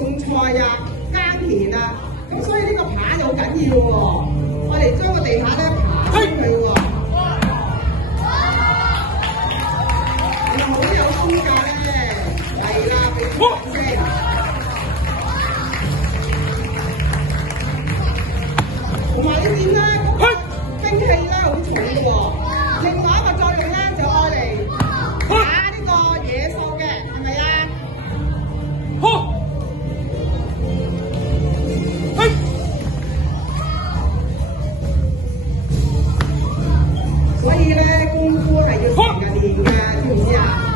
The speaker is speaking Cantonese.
種菜啊、耕田啊，咁所以呢個扒又好緊要喎。我哋將個地下咧爬出去喎，你好有風格咧，係啦，俾啲掌聲。同埋你見咧，嗰個兵器咧好重嘅喎。另外一個作用咧就愛嚟打呢個野獸嘅，係咪啊？所以咧功夫係要成日練嘅，知唔知啊？